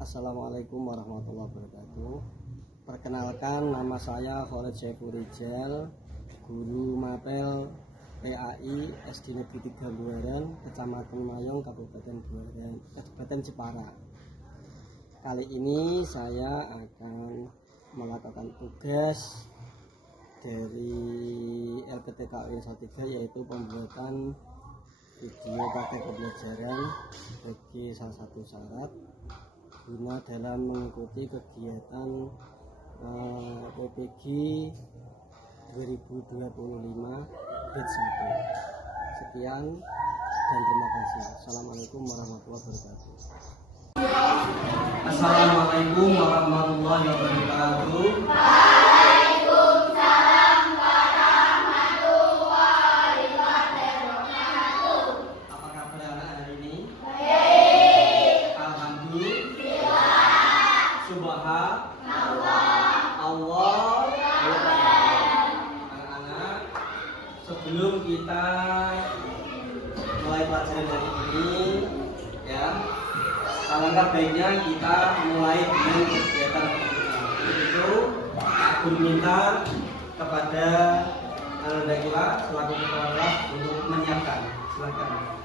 Assalamualaikum warahmatullahi wabarakatuh. Perkenalkan, nama saya Khalid Syaiful Rijal, guru mapel PAI SD Negeri 3 Buaran, Kecamatan Mayong, Kabupaten Buaran, Kabupaten Jepara. Kali ini saya akan melakukan tugas dari LPTKU 103, yaitu pembuatan video praktek pembelajaran sebagai salah satu syarat guna dalam mengikuti kegiatan PPG 2025 batch 1. Sekian dan terima kasih. Assalamualaikum warahmatullahi wabarakatuh. Assalamualaikum warahmatullahi wabarakatuh. Waalaikumsalam warahmatullahi wabarakatuh. Apa kabar anak hari ini? Baik. Alhamdulillah. Subhanallah. Anak-anak, sebelum kita mulai pelajaran hari ini, ya, alangkah baiknya kita mulai dengan kegiatan itu. Aku minta kepada anak kita selaku kepala untuk menyiapkan. Silakan.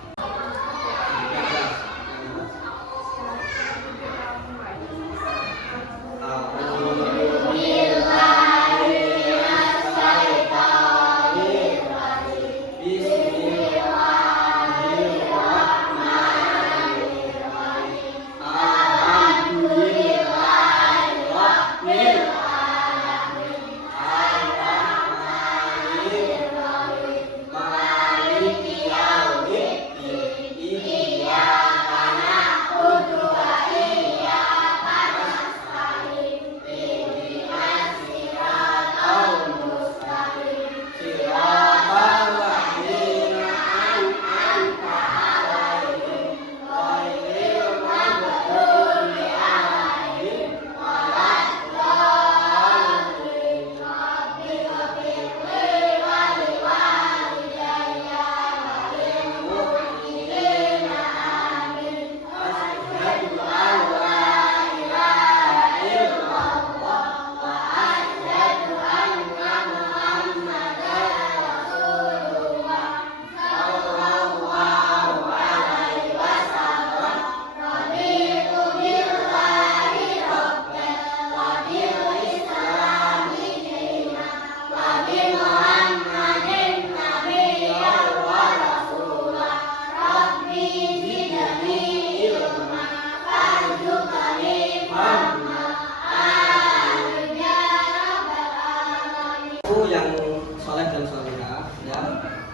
Yang soleh dan solehah, ya.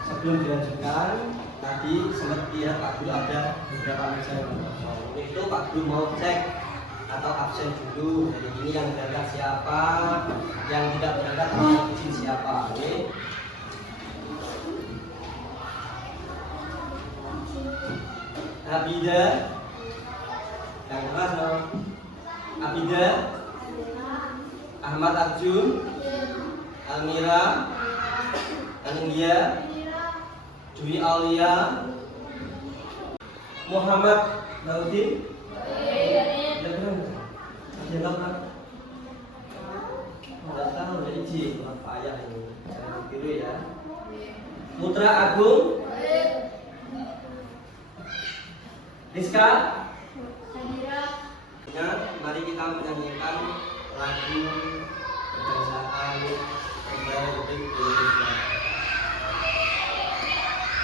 Sebelum dilanjutkan, tadi sempat lihat Pak Guru ada beberapa meja yang kosong. Itu Pak Guru mau cek atau absen dulu. Jadi ini yang berangkat siapa, yang tidak berangkat mau izin siapa. Oke. Abida, yang keras no. Abida, Ahmad Arjun, Almira, Anindya, Dwi Aulia, Muhammad Daudin. Tidak tahu ya, izin apa ayah ini. Jangan ditiru ya. Putra Agung, Rizka. Mari kita menyanyikan lagu kebangsaan Republik Indonesia.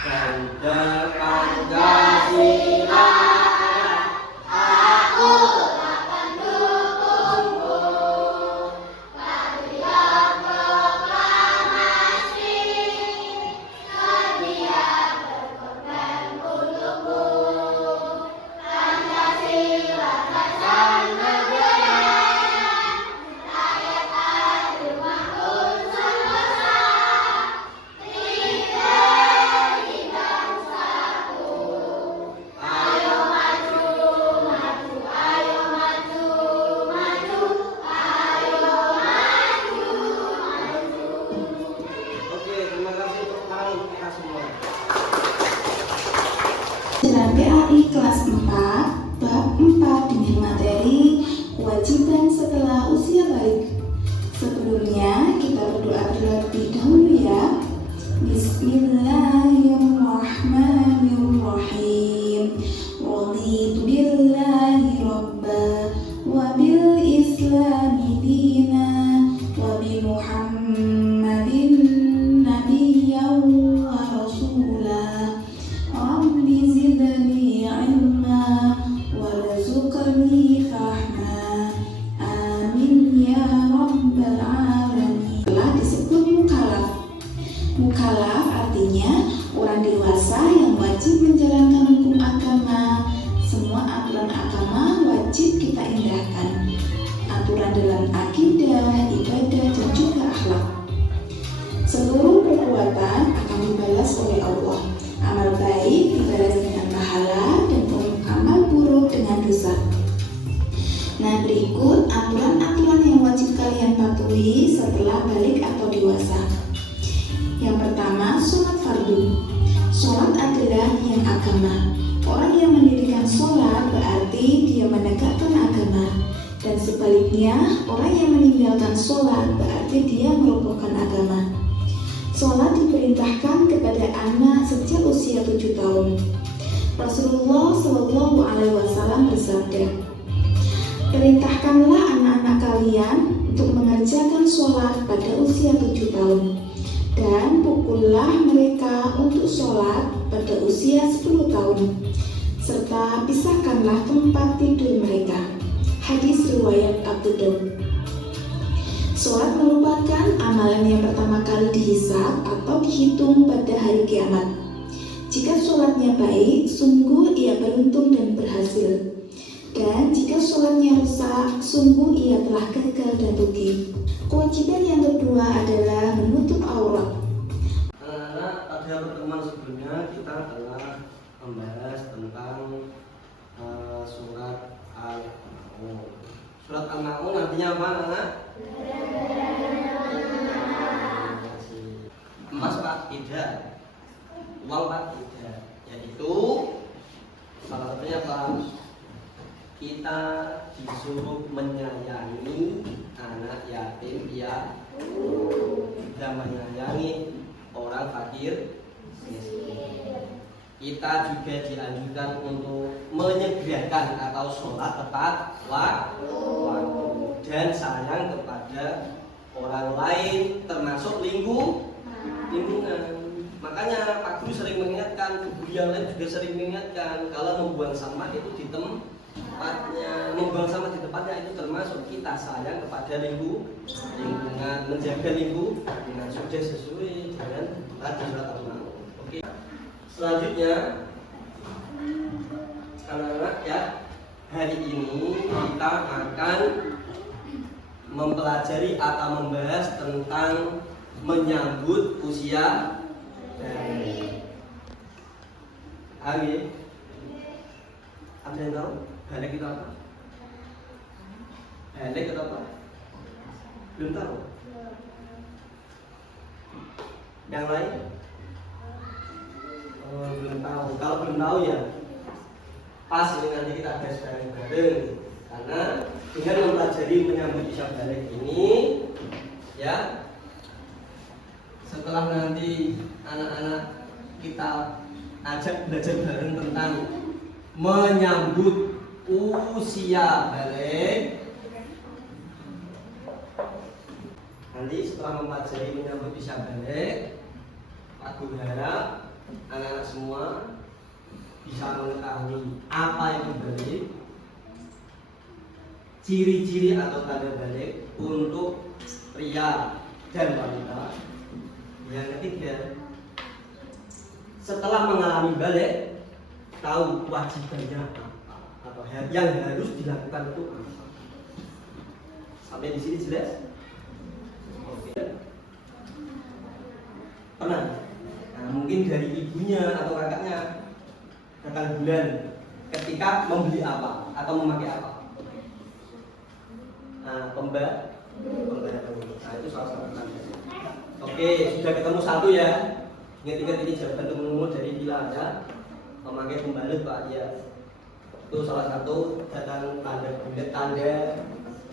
Ganda Pancasila, Aku akan dukungmu. Patriot proklamasi, sedia berkorban untukmu. Pancasila dasar negara, rakyat adil makmur sentosa. Tiga bangsaku. kewajiban setelah usia balik. Sebelumnya kita berdoa terlebih dahulu ya. Bismillahirrahmanirrahim. Raditu billahi robba wa bil islami dina wa bi Muhammadin nabiyyan wa rasula. Rabbi zidni ilma warzuqni fahma. Amin ya rabbal alamin. Telah disebut mukallaf. Mukallaf artinya orang dewasa yang wajib menjalankan hukum agama. Semua aturan agama wajib kita indahkan. Aturan dalam akidah, ibadah, dan juga akhlak. Seluruh perbuatan akan dibalas oleh Allah. Amal baik dibalas dengan pahala dan amal buruk dengan dosa. Nah, berikut aturan-aturan yang wajib kalian patuhi setelah balik atau dewasa. Yang pertama, sholat fardu. Sholat adalah niat agama. Orang yang mendirikan sholat berarti dia menegakkan agama. Dan sebaliknya, orang yang meninggalkan sholat berarti dia merobohkan agama. Sholat diperintahkan kepada anak sejak usia 7 tahun. Rasulullah SAW bersabda, perintahkanlah anak-anak kalian untuk mengerjakan sholat pada usia 7 tahun. Dan pukullah mereka untuk sholat pada usia 10 tahun, serta pisahkanlah tempat tidur mereka. Hadis riwayat Abu Daud. Sholat merupakan amalan yang pertama kali dihisab atau dihitung pada hari kiamat. Jika sholatnya baik, sungguh ia beruntung dan berhasil. Dan jika sholatnya rusak, sungguh ia telah gagal dan rugi. Kewajiban yang kedua adalah menutup aurat. Anak-anak, pada pertemuan sebelumnya kita telah membahas tentang surat Al-Maun. Surat Al-Maun artinya apa, anak? Emas pak tidak, uang pak tidak, yaitu salah satunya apa? Kita disuruh menyayangi anak yatim piatu dan menyayangi orang fakir miskin. Kita juga dianjurkan untuk menyegerakan atau sholat tepat waktu dan sayang kepada orang lain termasuk lingkungan. Makanya Pak Guru sering mengingatkan, guru yang lain juga sering mengingatkan kalau membuang sampah itu di tempatnya. Membuang sampah di tempatnya itu termasuk kita sayang kepada lingkungan, menjaga lingkungan sudah sesuai dengan tadi surat Al-Maun. Oke. Selanjutnya, anak-anak ya, hari ini kita akan mempelajari atau membahas tentang menyambut usia balik. Ada yang tahu balik itu apa? Balik itu apa? Belum tahu? Yang lain? Belum tahu. Kalau belum tahu ya pas ini nanti kita bahas bareng-bareng. Karena dengan mempelajari menyambut usia balik ini ya, setelah nanti anak-anak kita ajak belajar bareng tentang menyambut usia balik, nanti setelah mempelajari menyambut usia balik, Pak Guru harap anak-anak semua bisa mengetahui apa itu balik, ciri-ciri atau tanda balik untuk pria dan wanita. Yang ketiga, setelah mengalami balik, tahu kewajibannya apa atau yang harus dilakukan itu apa. Sampai di sini jelas? Oke. Pernah? Nah, mungkin dari ibunya atau kakaknya kakak bulan ketika membeli apa atau memakai apa? Nah, pembayaran. Nah, itu salah satu tanda. Oke, sudah ketemu satu ya. Ingat-ingat ini jawaban teman-teman dari Bila ya. Memakai pembalut Pak ya. Itu salah satu tanda bulat, tanda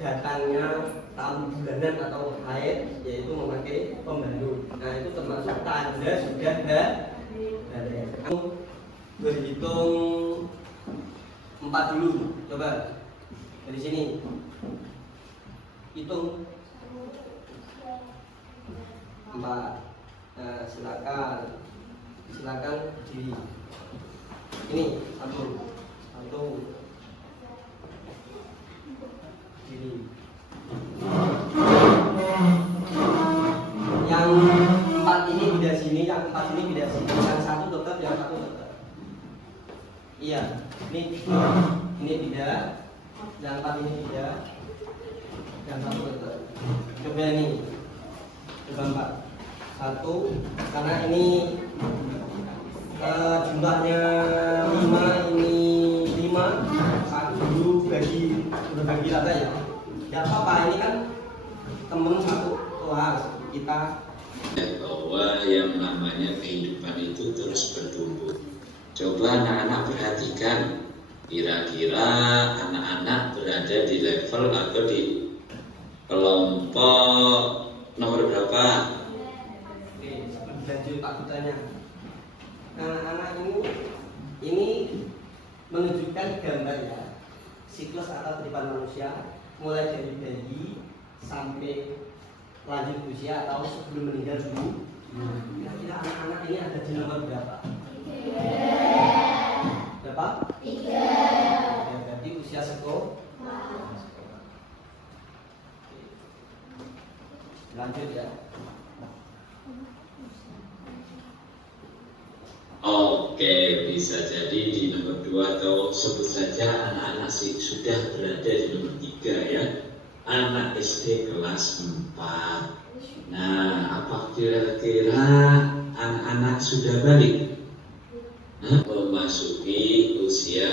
datangnya tamu bulanan atau haid, yaitu memakai pembalut. Nah itu termasuk tanda sudah balik. Kamu berhitung 4 dulu, coba dari sini hitung 4. Nah silakan berdiri. Ini satu berdiri. Yang 4 ini pindah sini, yang 4 ini pindah sini, yang satu tetap, yang satu tetap. Iya, ini pindah, yang 4 ini pindah, yang satu tetap. Coba ini, coba 4, 1, karena ini jumlahnya 5, ini 5, aku dulu berbagi rata ya. Ya apa, ini kan temen satu kelas kita. Bahwa yang namanya kehidupan itu terus bertumbuh. Coba anak-anak perhatikan, kira-kira anak-anak berada di level atau di kelompok nomor berapa? Oke, lanjut Pak Butanya. Anak-anak ini menunjukkan gambar ya, siklus atau kehidupan manusia mulai dari bayi sampai lanjut usia atau sebelum meninggal dulu. Kira-kira anak-anak ini ada di nomor berapa? 3. Berapa? 3. Ya, berarti usia sekolah. Lanjut ya. Oke, bisa jadi di nomor 2 atau sebut saja anak-anak sudah berada di nomor 3 ya. Anak SD kelas 4. Nah, apa kira-kira anak-anak sudah balik? Memasuki usia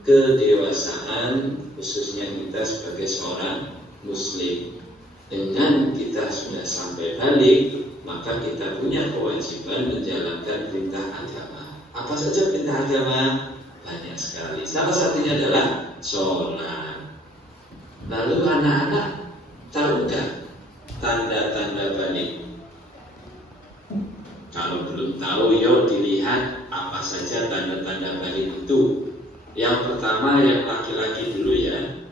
kedewasaan, khususnya kita sebagai seorang muslim. Dengan kita sudah sampai balik, maka kita punya kewajiban menjalankan perintah agama. Apa saja perintah agama? Banyak sekali. Salah satunya adalah sholat. Lalu anak-anak tahu nggak tanda-tanda balik? Kalau belum tahu, yuk dilihat apa saja tanda-tanda balik itu. Yang pertama yang laki-laki dulu ya.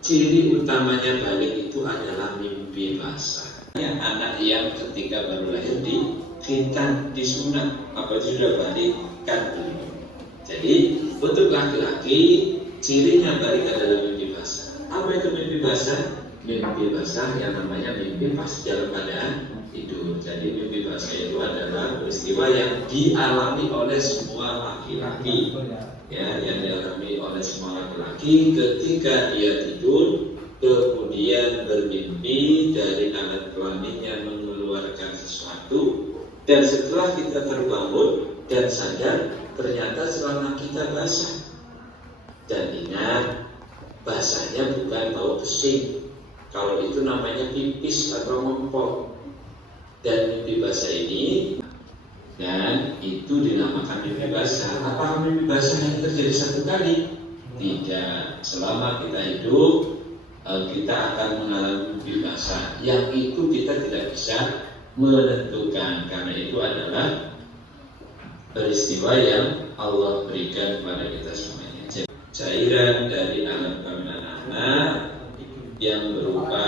Ciri utamanya balik itu adalah mimpi basah. Ya, anak yang ketika baru lahir di khitan, disunat, apa itu sudah balik? Kan belum. Jadi untuk laki-laki cirinya balik adalah mimpi basah. Apa itu mimpi basah? Mimpi basah yang namanya mimpi pas dalam keadaan tidur. Jadi mimpi basah itu adalah peristiwa yang dialami oleh semua laki-laki. Ya, yang dialami oleh semua laki-laki ketika dia tidur, kemudian bermimpi dari alat kelaminnya mengeluarkan sesuatu, dan setelah kita terbangun dan sadar, ternyata celana kita basah. Dan ingat, basahnya bukan bau pesing. Kalau itu namanya pipis atau ngempol. Dan mimpi basah ini, dan itu dinamakan mimpi basah. Apakah mimpi basah yang terjadi satu kali? Tidak. Selama kita hidup, kita akan mengalami mimpi basah. Yang itu kita tidak bisa menentukan, karena itu adalah peristiwa yang Allah berikan kepada kita semuanya. Cairan dari alat kelamin anak yang berupa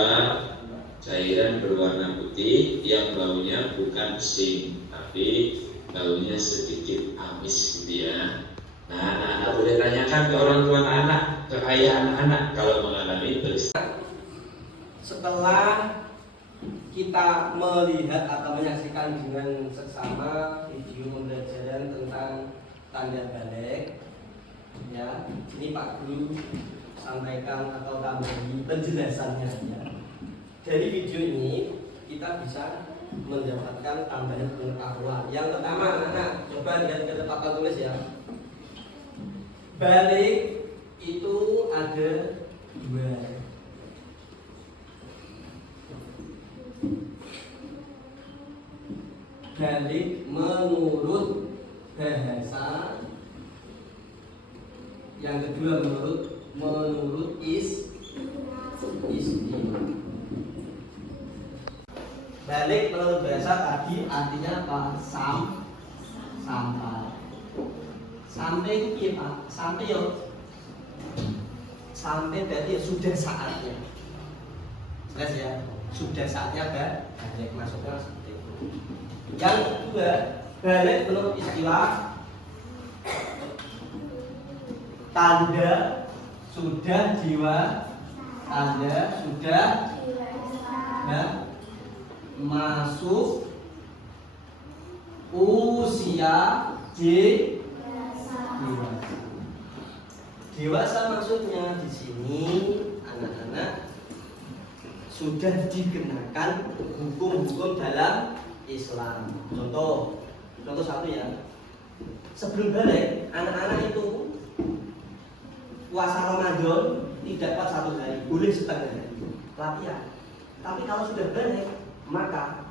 cairan berwarna putih yang baunya bukan pesing, tapi baunya sedikit amis gitu ya. Nah, anak-anak boleh tanyakan ke orang tua anak, ke ayah anak-anak kalau mengalami peristiwa. Setelah kita melihat atau menyaksikan dengan seksama video pembelajaran tentang tanda balik, ya, ini Pak Guru sampaikan atau tambahi penjelasannya ya. Dari video ini kita bisa mendapatkan tambahan pengetahuan. Yang pertama, anak-anak coba lihat ke papan tulis ya. Balik itu ada 2. Balik menurut bahasa, yang kedua menurut istri. Balik menurut bahasa tadi artinya apa? Sampai. Sampai itu piye, Pak? Sampai yo. Sampai berarti ya sudah saatnya. Jelas ya? Sudah saatnya balik masuknya seperti itu. Yang kedua, balik menurut istilah tanda sudah jiwa, tanda sudah masuk usia dewasa. Dewasa maksudnya di sini anak-anak sudah dikenakan hukum-hukum dalam Islam. Contoh satu ya. Sebelum balik, anak-anak itu puasa Ramadan tidak pas 1 hari, boleh setengah hari. Latihan. Tapi kalau sudah balik, maka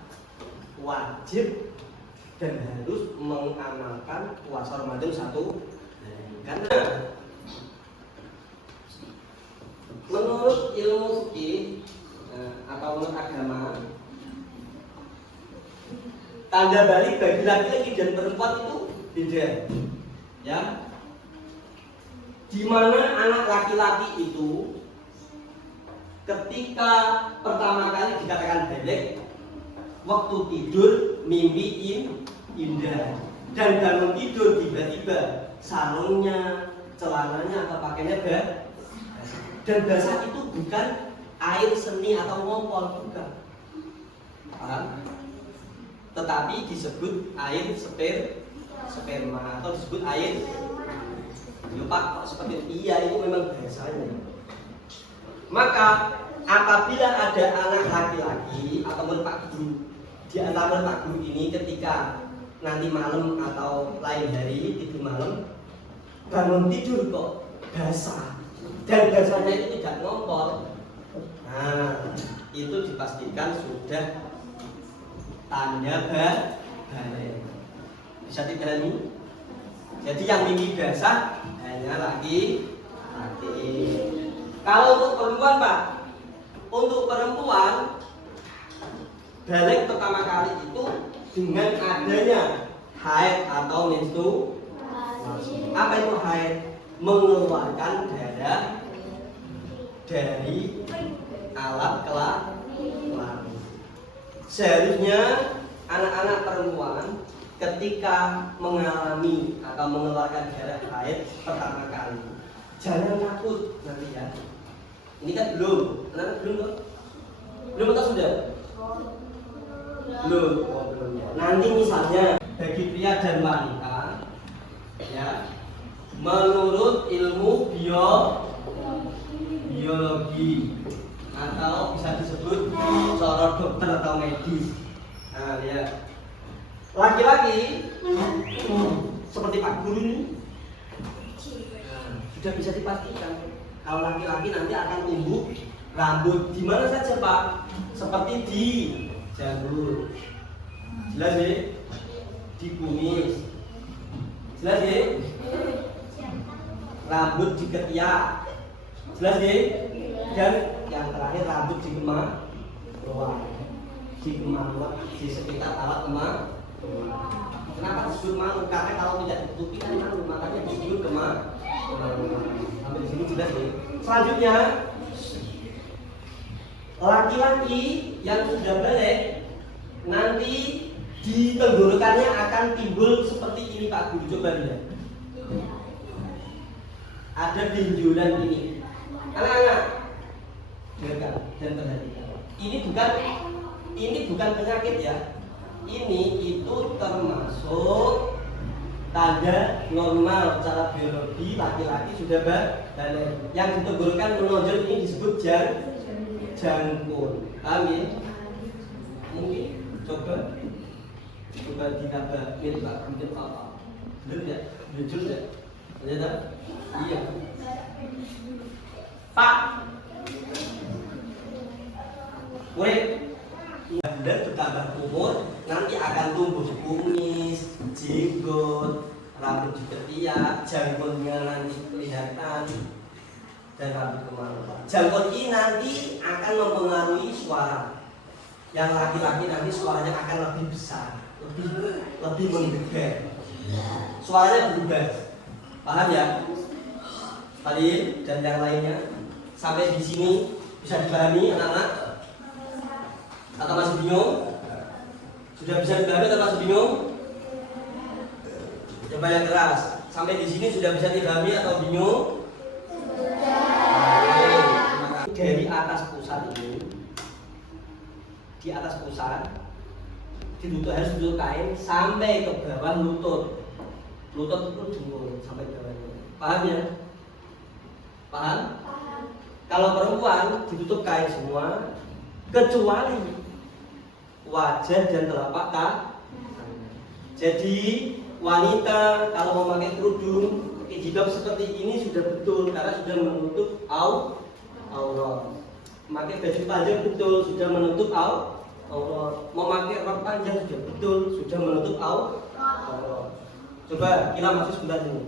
wajib dan harus mengamalkan puasa Ramadan 1 hari. Karena menurut ilmu fikih atau menurut agama, tanda balik bagi laki-laki dan perempuan itu beda, ya. Di mana anak laki-laki itu ketika pertama kali dikatakan balik, waktu tidur mimpi indah, dan bangun tidur tiba-tiba sarungnya, celananya atau pakaiannya basah. Dan basah itu bukan air seni atau ngompol, bukan. Paham? Tetapi disebut air sperma atau disebut air. Ya Pak, kok seperti itu? Iya, itu memang biasanya. Maka apabila ada anak laki-laki atau Pak Guru, di antara Pak Guru ini ketika nanti malam atau lain hari tidur malam, bangun tidur kok basah dan basahnya itu tidak ngompol, nah itu dipastikan sudah tanda balik. Bisa dipahami? Jadi yang mimpi basah hanya laki. Kalau untuk perempuan Pak, untuk perempuan balik pertama kali itu dengan adanya haid atau menstruasi. Apa itu haid? Mengeluarkan darah dari alat kelamin. Seharusnya anak-anak perempuan ketika mengalami atau mengeluarkan darah haid pertama kali, jangan takut nanti ya. Ini kan belum, anak belum atau sudah? Belum. Nanti misalnya bagi pria dan wanita, ya, menurut ilmu biologi atau bisa disebut seorang dokter atau medis. Nah, ya. Laki-laki seperti Pak Guru ini sudah bisa dipastikan kalau laki-laki nanti akan tumbuh rambut di mana saja Pak? Seperti di janggut, jelas ya? Di kumis, jelas ya? Rambut di ketiak, jelas ya? Dan yang terakhir rambut di kemaluan, di sekitar alat kemaluan. Kenapa disebut malu? Karena kalau tidak ditutupi kan malu, makanya disebut kemaluan. Sampai di sini jelas ya. Selanjutnya, laki-laki yang sudah balik nanti di tenggorokannya akan timbul seperti ini Pak Guru, coba lihat. Ada benjolan ini. Anak-anak, dengarkan dan perhatikan. Ini bukan penyakit ya. Ini itu termasuk tanda normal secara biologi laki-laki sudah balik. Yang ditenggorokan menonjol ini disebut jangkung. Paham ya? Mungkin coba ditambah mirip Pak mungkin apa? Belum ya? Jujur ya? Lihat? Iya. Pak. Murid. Bila bertambah umur nanti akan tumbuh kumis, jenggot, rambut di ketiak, janggutnya nanti kelihatan. dan rambut kemaluan. Jangkot ini nanti akan mempengaruhi suara. Yang laki-laki nanti suaranya akan lebih besar, lebih menggelegar. Suaranya berubah. Paham ya? Tadi dan yang lainnya. Sampai di sini bisa dipahami anak-anak? Atau masih bingung? Sudah bisa dipahami atau masih bingung? Coba yang keras. Sampai di sini sudah bisa dipahami atau bingung? Dari atas pusat ini, di atas pusat ditutup, harus ditutup kain sampai ke bawah lutut. Lutut itu jempol sampai ke bawahnya. Paham ya? Paham? Kalau perempuan ditutup kain semua kecuali wajah dan telapak tangan. Jadi wanita kalau memakai kerudung, hijab seperti ini sudah betul karena sudah menutup aurat. Memakai baju panjang betul sudah menutup aurat. Memakai rok panjang sudah betul sudah menutup aurat. Coba kita masuk sebentar ini.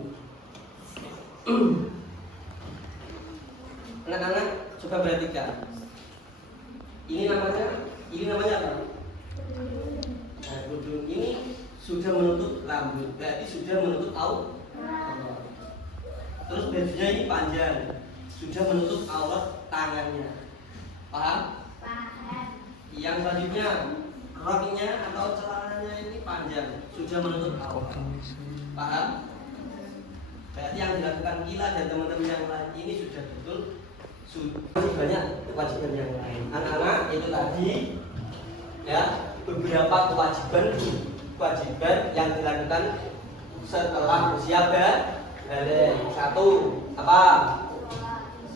Anak-anak coba perhatikan. Ini namanya apa? Nah, kerudung ini sudah menutup rambut, berarti sudah menutup aurat. Terus bajunya ini panjang, sudah menutup aurat tangannya. Paham? Paham. Yang selanjutnya roknya atau celananya ini panjang, sudah menutup aurat. Paham? Berarti yang dilakukan Ila dan teman-teman yang lain ini sudah betul. Banyak kewajiban yang lain. Anak-anak itu tadi ya beberapa kewajiban yang dilakukan setelah usia balik. Satu apa?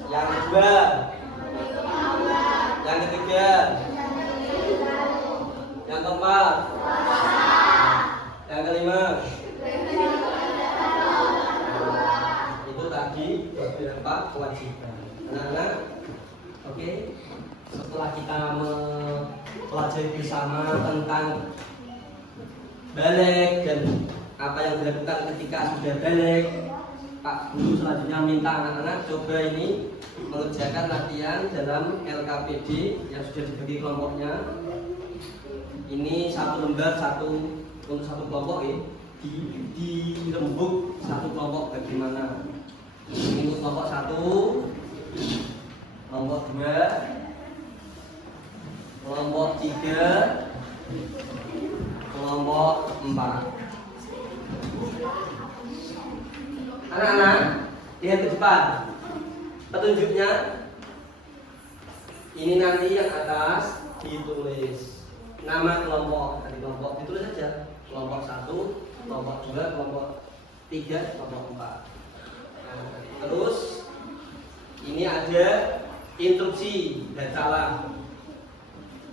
Yang kedua, yang ketiga, yang keempat, yang kelima. Itu tadi beberapa kewajiban. Anak-anak, oke. Setelah kita mempelajari bersama tentang balik dan apa yang dilakukan ketika sudah balik, Pak Guru selanjutnya minta anak-anak coba ini mengerjakan latihan dalam LKPD yang sudah dibagi kelompoknya. Ini satu lembar untuk satu kelompok ya. Dirembuk satu kelompok bagaimana? Ini untuk kelompok 1, kelompok 2, kelompok 3, kelompok 4. Anak-anak, lihat ke depan. Petunjuknya ini nanti yang atas ditulis nama kelompok. Dari kelompok ditulis saja. Kelompok 1, kelompok 2, kelompok 3, kelompok 4. Terus ini ada instruksi dan salah.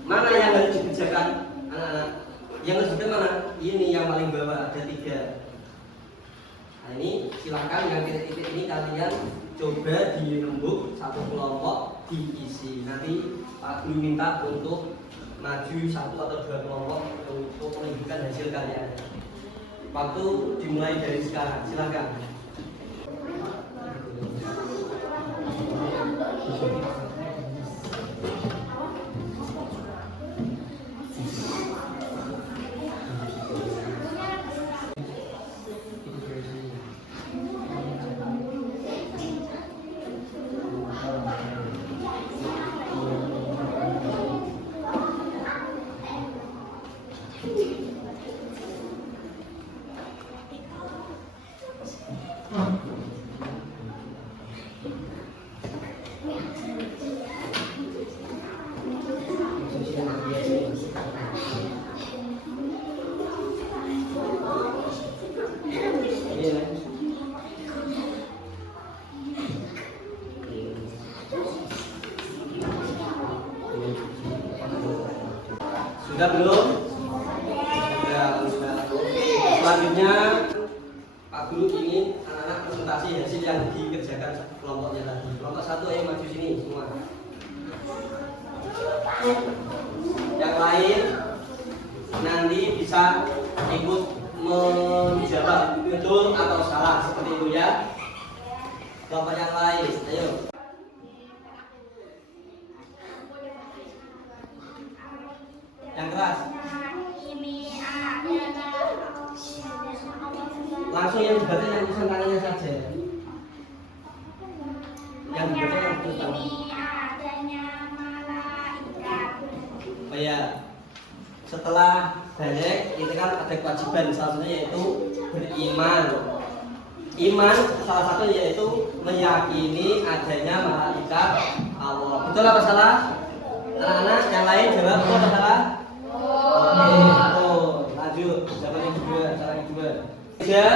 Mana yang harus dikerjakan anak-anak? Yang harus dikerjakan mana? Ini yang paling bawah ada 3. Nah ini silakan yang titik-titik ini kalian coba dirembuk satu kelompok diisi. Nanti Pak Guru minta untuk maju 1 atau 2 kelompok untuk menunjukkan hasil kalian. Waktu dimulai dari sekarang. Silakan. Sudah belum? Sudah. Selanjutnya Pak Guru ingin anak-anak presentasi hasil yang dikerjakan kelompoknya tadi. Kelompok 1 ayo maju sini semua. Yang lain nanti bisa ikut menjawab betul atau salah seperti itu ya. Kelompok yang lain, ayo. Yang keras. Ini adalah Langsung yang dibaca yang tulisan tangannya saja. Yang dibaca yang tulisan. ini adanya malaikat. Oh ya. Setelah balik itu kan ada kewajiban salah satunya yaitu beriman. Iman salah satu yaitu meyakini adanya malaikat Allah. Betul apa salah? Anak-anak yang lain jawab betul apa salah? Oke, betul. Lanjut. Jawaban yang kedua, salah yang kedua. Tiga.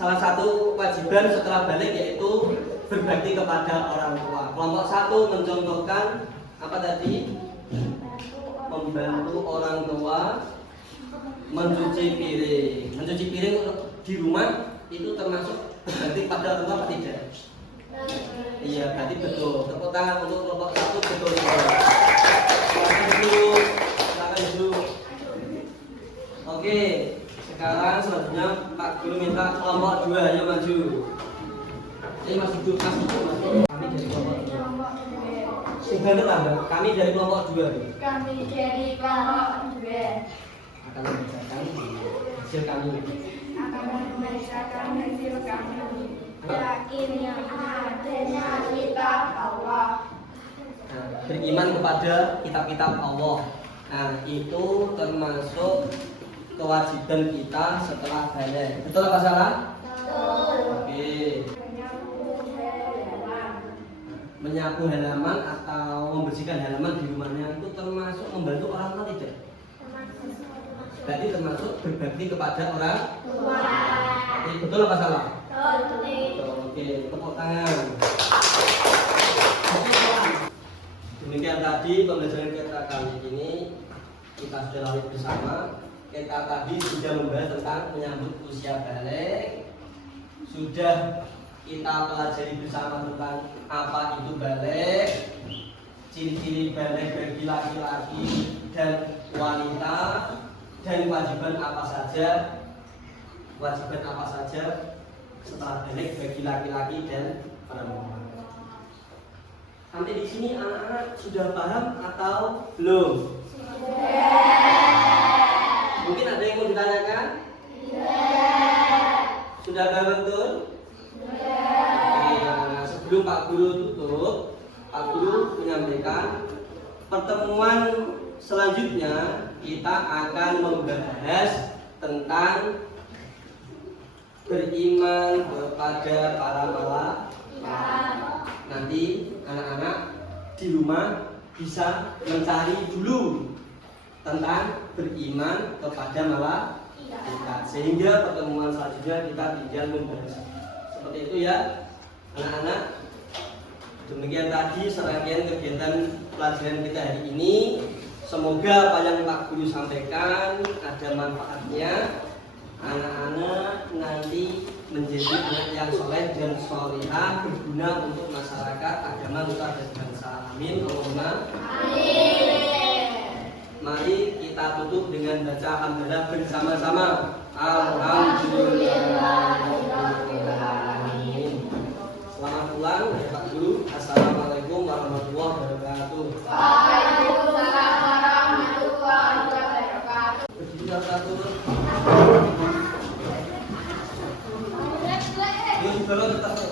Salah satu kewajiban setelah balik yaitu berbakti kepada orang tua. Kelompok satu mencontohkan apa tadi? Membantu orang tua mencuci piring. Mencuci piring di rumah itu termasuk berbakti pada orang tua apa tidak? Iya, berarti betul. Tepuk tangan untuk kelompok satu betul. Silakan dulu. Oke, sekarang selanjutnya Pak Guru minta kelompok 2 ayo maju. Ini masih duduk, masih duduk. Kami dari kelompok 2. Sudah tambah. Kami dari kelompok 2. Kami dari kelompok 2 Akan membacakan hasil kami. akan membacakan hasil kami. Yakin yang adanya kitab Allah. Nah, beriman kepada kitab-kitab Allah. Nah, itu termasuk kewajiban kita setelah balik. Betul apa salah? Betul. Oke. Menyapu halaman atau membersihkan halaman di rumahnya itu termasuk membantu orang tua tidak? Berarti termasuk berbakti kepada orang tua. Betul apa salah? Betul. Oke, tepuk tangan. Demikian tadi pembelajaran kita kali ini kita sudah lalui bersama. Kita tadi sudah membahas tentang menyambut usia balik. Sudah kita pelajari bersama tentang apa itu balik, ciri-ciri balik bagi laki-laki dan wanita, dan kewajiban apa saja setelah balik bagi laki-laki dan perempuan. Sampai di sini anak-anak sudah paham atau belum? Mungkin ada yang mau ditanyakan? Sudah paham betul? Nah, sebelum Pak Guru tutup, Pak Guru menyampaikan pertemuan selanjutnya kita akan membahas tentang beriman kepada para malaikat. Nanti anak-anak di rumah bisa mencari dulu tentang beriman kepada malaikat, sehingga pertemuan selanjutnya kita tinggal membahas seperti itu ya anak-anak. Demikian tadi serangkaian kegiatan pelajaran kita hari ini. Semoga apa yang Pak Guru sampaikan ada manfaatnya. Anak-anak nanti menjadi anak yang soleh dan solihah, berguna untuk masyarakat, agama, nusa dan bangsa. Amin. Allahumma amin. Mari kita tutup dengan baca alhamdulillah bersama-sama. Alhamdulillahirrahmanirrahim. Selamat pulang ya Pak Guru. Assalamualaikum warahmatullahi wabarakatuh. Waalaikumsalam warahmatullahi wabarakatuh. Berdiri satu. Yuk, tetap